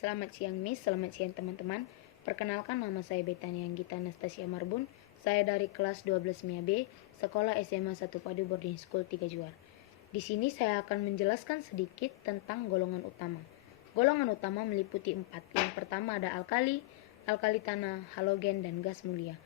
Selamat siang Miss, selamat siang teman-teman. Perkenalkan nama saya Betania Anggita Anastasia Marbun. Saya dari kelas 12 MIA B, Sekolah SMA 1 Padu Boarding School 3 Juar. Di sini saya akan menjelaskan sedikit tentang golongan utama. Golongan utama meliputi 4. Yang pertama ada alkali, alkali tanah, halogen, dan gas mulia.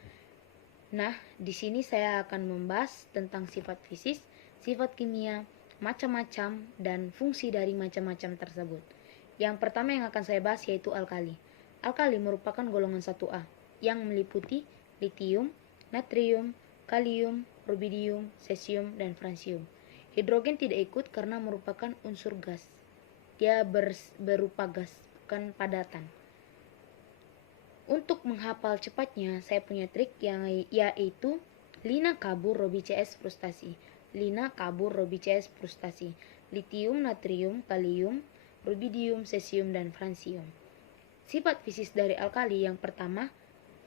Nah, di sini saya akan membahas tentang sifat fisik, sifat kimia, macam-macam, dan fungsi dari macam-macam tersebut. Yang pertama yang akan saya bahas yaitu alkali. Alkali merupakan golongan 1A yang meliputi litium, natrium, kalium, rubidium, cesium, dan fransium. Hidrogen tidak ikut karena merupakan unsur gas. Dia berupa gas, bukan padatan. Untuk menghafal cepatnya, saya punya trik yaitu lina kabur Robi CS frustasi. Lina kabur Robi CS frustasi. Litium, natrium, kalium, rubidium, cesium, dan fransium. Sifat fisik dari alkali yang pertama,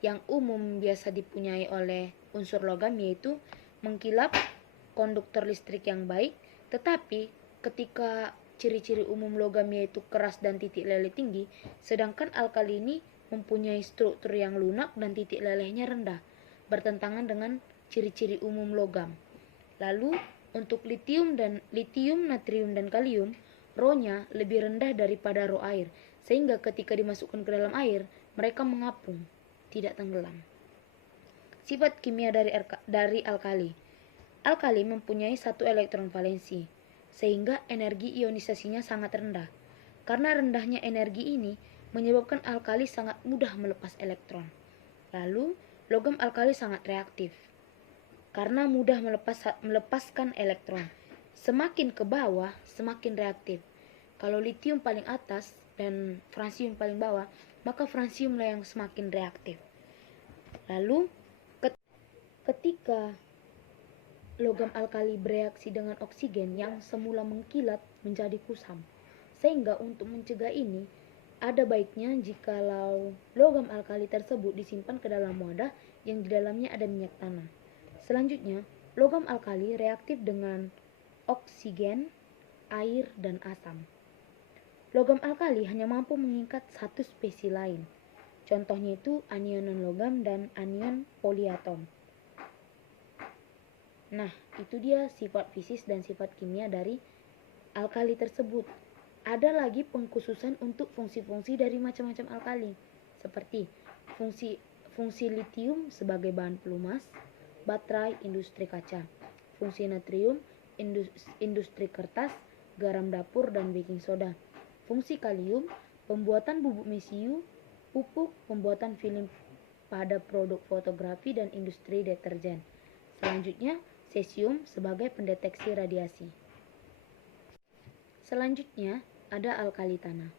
yang umum biasa dipunyai oleh unsur logam yaitu mengkilap, konduktor listrik yang baik, tetapi ketika ciri-ciri umum logam yaitu keras dan titik leleh tinggi, sedangkan alkali ini mempunyai struktur yang lunak dan titik lelehnya rendah, bertentangan dengan ciri-ciri umum logam. Lalu untuk litium, natrium, dan kalium, Rho-nya lebih rendah daripada Rho air, sehingga ketika dimasukkan ke dalam air, mereka mengapung, tidak tenggelam. Sifat kimia dari alkali. Alkali mempunyai 1 elektron valensi, sehingga energi ionisasinya sangat rendah. Karena rendahnya energi ini, menyebabkan alkali sangat mudah melepas elektron. Lalu, logam alkali sangat reaktif, karena mudah melepaskan elektron. Semakin ke bawah, semakin reaktif. Kalau litium paling atas dan fransium paling bawah, maka fransiumlah yang semakin reaktif. Lalu, ketika logam alkali bereaksi dengan oksigen yang semula mengkilat menjadi kusam, sehingga untuk mencegah ini, ada baiknya jikalau logam alkali tersebut disimpan ke dalam wadah yang di dalamnya ada minyak tanah. Selanjutnya, logam alkali reaktif dengan oksigen, air, dan asam. Logam alkali hanya mampu mengikat satu spesies lain. Contohnya itu anion non-logam dan anion poliatom. Nah, itu dia sifat fisik dan sifat kimia dari alkali tersebut. Ada lagi pengkhususan untuk fungsi-fungsi dari macam-macam alkali, seperti fungsi litium sebagai bahan pelumas, baterai, industri kaca. Fungsi natrium, industri kertas, garam dapur, dan baking soda. Fungsi kalium, pembuatan bubuk mesiu, pupuk, pembuatan film pada produk fotografi, dan industri deterjen. Selanjutnya, cesium sebagai pendeteksi radiasi. Selanjutnya, ada alkali tanah.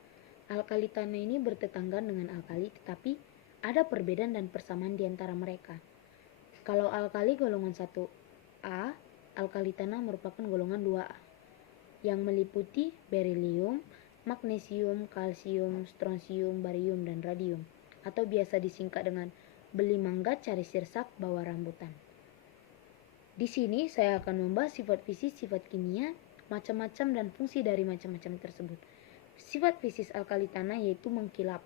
Alkali tanah ini bertetanggaan dengan alkali, tetapi ada perbedaan dan persamaan di antara mereka. Kalau alkali golongan 1A, alkali tanah merupakan golongan 2A, yang meliputi berilium, magnesium, kalsium, strontium, barium, dan radium, atau biasa disingkat dengan beli mangga cari sirsak bawa rambutan. Di sini saya akan membahas sifat fisik, sifat kimia, macam-macam, dan fungsi dari macam-macam tersebut. Sifat fisik alkali tanah yaitu mengkilap,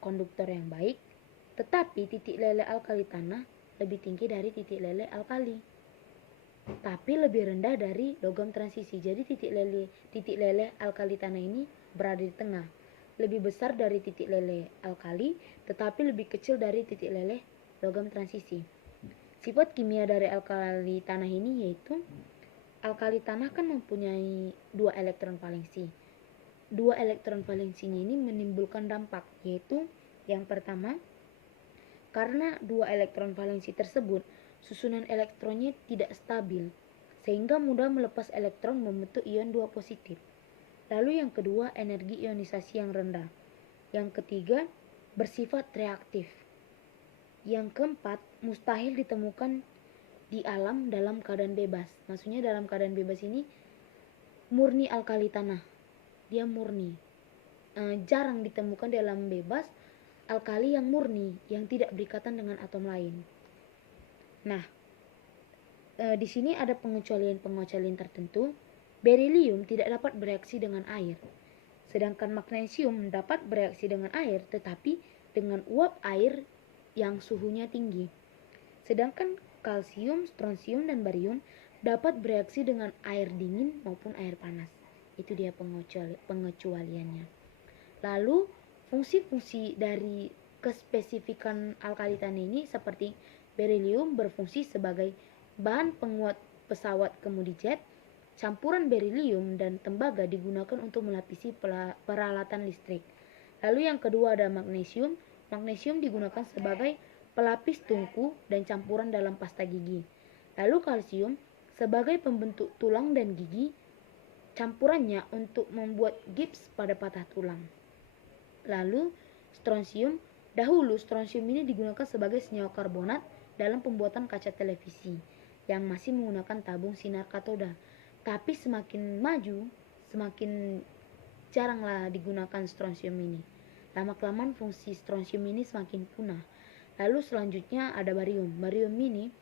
konduktor yang baik, tetapi titik leleh alkali tanah lebih tinggi dari titik leleh alkali, tapi lebih rendah dari logam transisi. Jadi titik leleh alkali tanah ini berada di tengah, lebih besar dari titik leleh alkali, tetapi lebih kecil dari titik leleh logam transisi. Sifat kimia dari alkali tanah ini yaitu alkali tanah kan mempunyai 2 elektron valensi. 2 elektron valensinya ini menimbulkan dampak, yaitu yang pertama, karena 2 elektron valensi tersebut susunan elektronnya tidak stabil, sehingga mudah melepas elektron membentuk ion 2 positif. Lalu yang kedua, energi ionisasi yang rendah. Yang ketiga, bersifat reaktif. Yang keempat, mustahil ditemukan di alam dalam keadaan bebas. Maksudnya dalam keadaan bebas ini murni alkali tanah. Dia murni. Jarang ditemukan di alam bebas alkali yang murni, yang tidak berikatan dengan atom lain. Nah, di sini ada pengecualian tertentu. Berilium tidak dapat bereaksi dengan air, Sedangkan magnesium dapat bereaksi dengan air tetapi dengan uap air yang suhunya tinggi. Sedangkan kalsium, strontium, dan barium dapat bereaksi dengan air dingin maupun air panas. Itu dia pengecualiannya. Lalu fungsi-fungsi dari kespesifikan alkali tanah ini seperti berilium berfungsi sebagai bahan penguat pesawat kemudi jet. Campuran berilium dan tembaga digunakan untuk melapisi peralatan listrik. Lalu yang kedua ada magnesium. Magnesium digunakan sebagai pelapis tungku dan campuran dalam pasta gigi. Lalu kalsium sebagai pembentuk tulang dan gigi. Campurannya untuk membuat gips pada patah tulang. Lalu strontium. Dahulu strontium ini digunakan sebagai senyawa karbonat dalam pembuatan kaca televisi yang masih menggunakan tabung sinar katoda. Tapi semakin maju, semakin jaranglah digunakan strontium ini. Lama-kelamaan fungsi strontium ini semakin punah. Lalu selanjutnya ada barium. Barium ini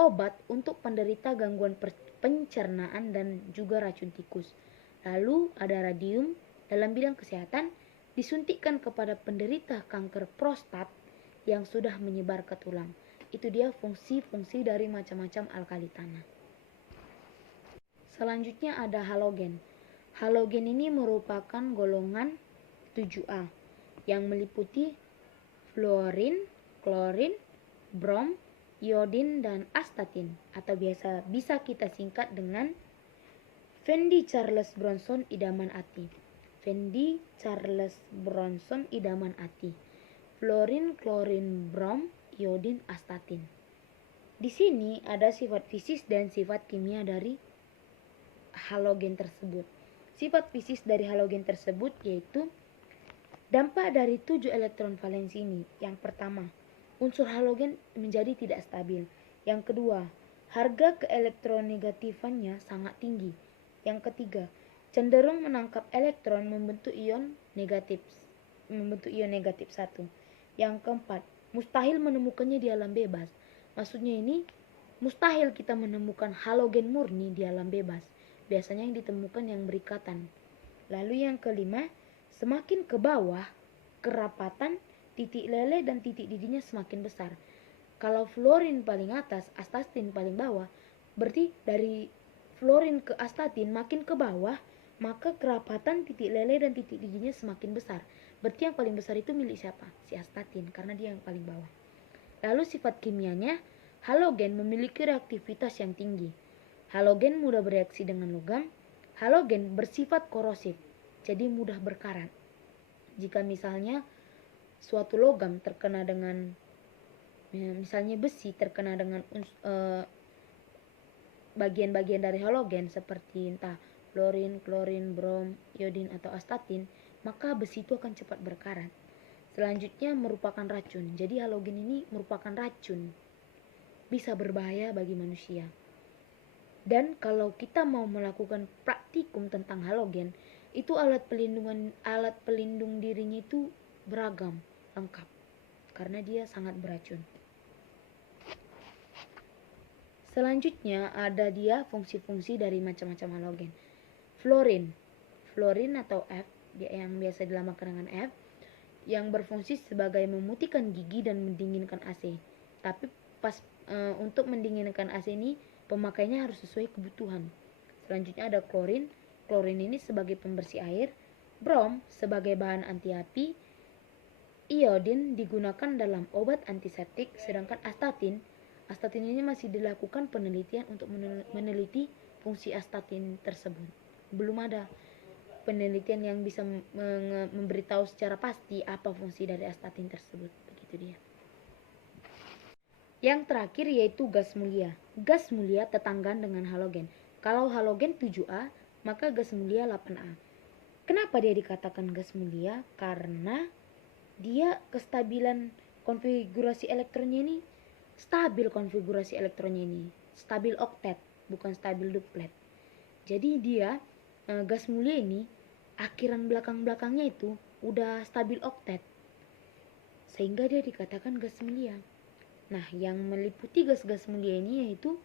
obat untuk penderita gangguan pencernaan dan juga racun tikus. Lalu ada radium. Dalam bidang kesehatan, disuntikkan kepada penderita kanker prostat yang sudah menyebar ke tulang. Itu dia fungsi-fungsi dari macam-macam alkali tanah. Selanjutnya ada halogen. Halogen ini merupakan golongan 7A yang meliputi fluorin, klorin, brom, iodin, dan astatin atau bisa kita singkat dengan Fendi Charles Bronson idaman ati. Fendi Charles Bronson idaman ati. Fluorin, klorin, brom, iodin, astatin. Di sini ada sifat fisik dan sifat kimia dari halogen tersebut. Sifat fisik dari halogen tersebut yaitu dampak dari 7 elektron valensi ini. Yang pertama, unsur halogen menjadi tidak stabil. Yang kedua, harga keelektronegatifannya sangat tinggi. Yang ketiga, cenderung menangkap elektron membentuk ion negatif 1. Yang keempat, mustahil menemukannya di alam bebas. Maksudnya ini mustahil kita menemukan halogen murni di alam bebas. Biasanya yang ditemukan yang berikatan. Lalu yang kelima, semakin ke bawah, kerapatan, titik lele dan titik didinya semakin besar. Kalau fluorin paling atas, astatin paling bawah, berarti dari fluorin ke astatin makin ke bawah, maka kerapatan, titik lele dan titik didinya semakin besar. Berarti yang paling besar itu milik siapa? Si astatin, karena dia yang paling bawah. Lalu sifat kimianya, halogen memiliki reaktivitas yang tinggi. Halogen mudah bereaksi dengan logam. Halogen bersifat korosif, jadi mudah berkarat. Jika misalnya suatu logam terkena dengan, misalnya besi terkena dengan bagian-bagian dari halogen seperti entah fluorin, klorin, brom, iodin atau astatin, maka besi itu akan cepat berkarat. Selanjutnya merupakan racun. Jadi halogen ini merupakan racun, bisa berbahaya bagi manusia. Dan kalau kita mau melakukan praktikum tentang halogen, itu alat pelindung dirinya itu beragam, lengkap, karena dia sangat beracun. Selanjutnya ada dia fungsi-fungsi dari macam-macam halogen. Fluorin atau F yang biasa dilamakan dengan F, yang berfungsi sebagai memutihkan gigi dan mendinginkan AC. Tapi untuk mendinginkan AC ini pemakainya harus sesuai kebutuhan. Selanjutnya ada klorin. Klorin ini sebagai pembersih air. Brom sebagai bahan anti api. Iodin digunakan dalam obat antiseptik. Sedangkan astatin ini masih dilakukan penelitian untuk meneliti fungsi astatin tersebut. Belum ada penelitian yang bisa memberitahu secara pasti apa fungsi dari astatin tersebut. Begitu dia. Yang terakhir yaitu gas mulia. Gas mulia tetanggaan dengan halogen. Kalau halogen 7A, maka gas mulia 8A. Kenapa dia dikatakan gas mulia? Karena dia kestabilan konfigurasi elektronnya ini stabil, stabil oktet, bukan stabil duplet. Jadi dia gas mulia ini akhiran belakang-belakangnya itu udah stabil oktet, sehingga dia dikatakan gas mulia. Nah, yang meliputi gas-gas mulia ini yaitu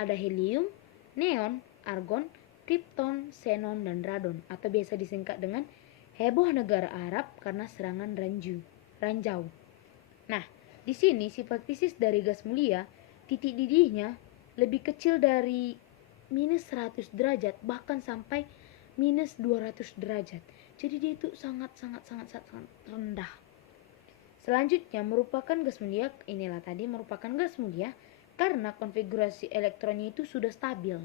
ada helium, neon, argon, kripton, xenon, dan radon, atau biasa disingkat dengan Heboh negara Arab karena serangan ranjau. Nah, di sini sifat fisis dari gas mulia, titik didihnya lebih kecil dari minus 100 derajat, bahkan sampai minus 200 derajat. Jadi dia itu sangat rendah. Selanjutnya merupakan gas mulia, merupakan gas mulia karena konfigurasi elektronnya itu sudah stabil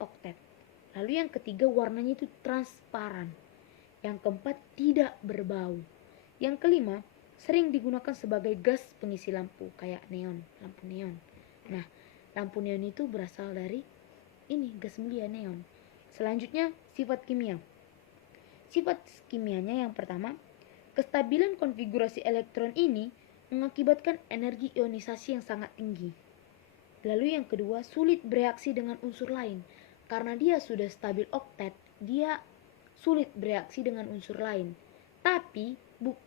oktet. Lalu yang ketiga, warnanya itu transparan. Yang keempat, tidak berbau. Yang kelima, sering digunakan sebagai gas pengisi lampu, kayak lampu neon. Nah, lampu neon itu berasal dari gas mulia neon. Selanjutnya, sifat kimia. Sifat kimianya yang pertama, kestabilan konfigurasi elektron ini mengakibatkan energi ionisasi yang sangat tinggi. Lalu yang kedua, sulit bereaksi dengan unsur lain. Karena dia sudah stabil oktet, dia sulit bereaksi dengan unsur lain. Tapi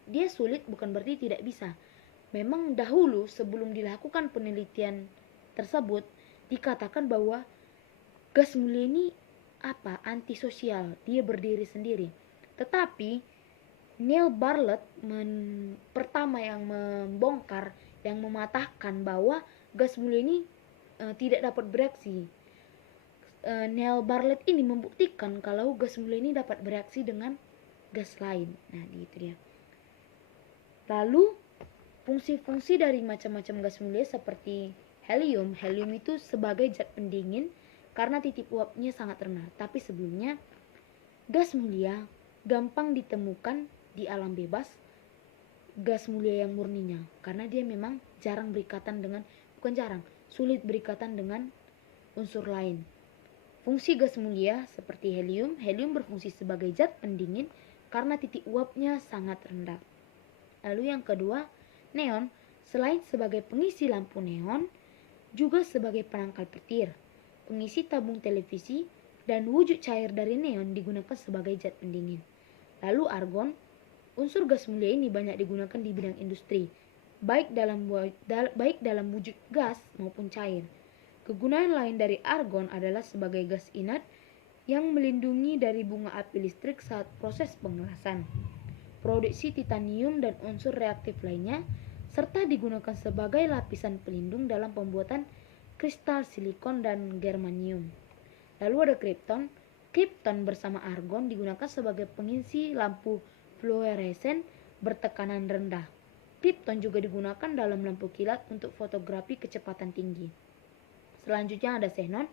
dia sulit bukan berarti tidak bisa. Memang dahulu sebelum dilakukan penelitian tersebut dikatakan bahwa gas mulia ini antisosial, dia berdiri sendiri. Tetapi Neil Bartlett pertama yang membongkar, yang mematahkan bahwa gas mulia ini tidak dapat bereaksi. Neil Bartlett ini membuktikan kalau gas mulia ini dapat bereaksi dengan gas lain. Nah, itu dia. Lalu fungsi-fungsi dari macam-macam gas mulia seperti helium. Helium itu sebagai zat pendingin karena titik uapnya sangat rendah. Tapi sebelumnya gas mulia gampang ditemukan di alam bebas, gas mulia yang murninya, karena dia memang sulit berikatan dengan unsur lain. Fungsi gas mulia seperti helium berfungsi sebagai zat pendingin karena titik uapnya sangat rendah. Lalu yang kedua, neon, selain sebagai pengisi lampu neon, juga sebagai penangkal petir, pengisi tabung televisi, dan wujud cair dari neon digunakan sebagai zat pendingin. Lalu argon, unsur gas mulia ini banyak digunakan di bidang industri, baik dalam wujud gas maupun cair. Kegunaan lain dari argon adalah sebagai gas inert yang melindungi dari bunga api listrik saat proses pengelasan, produksi titanium dan unsur reaktif lainnya, serta digunakan sebagai lapisan pelindung dalam pembuatan kristal silikon dan germanium. Lalu ada krypton. Krypton bersama argon digunakan sebagai pengisi lampu fluoresen bertekanan rendah. Krypton juga digunakan dalam lampu kilat untuk fotografi kecepatan tinggi. Selanjutnya ada xenon.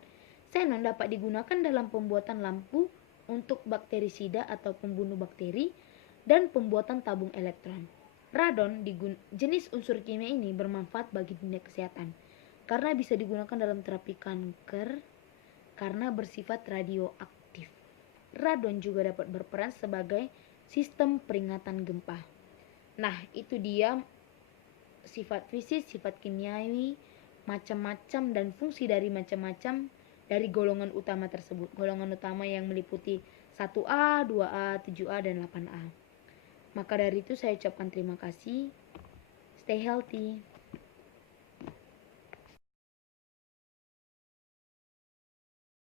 Xenon dapat digunakan dalam pembuatan lampu untuk bakterisida atau pembunuh bakteri dan pembuatan tabung elektron. Radon, jenis unsur kimia ini bermanfaat bagi dunia kesehatan karena bisa digunakan dalam terapi kanker karena bersifat radioaktif. Radon juga dapat berperan sebagai sistem peringatan gempa. Nah, itu dia sifat fisik, sifat kimiawi, macam-macam dan fungsi dari macam-macam dari golongan utama tersebut. Golongan utama yang meliputi 1A, 2A, 7A, dan 8A. Maka dari itu saya ucapkan terima kasih. Stay healthy.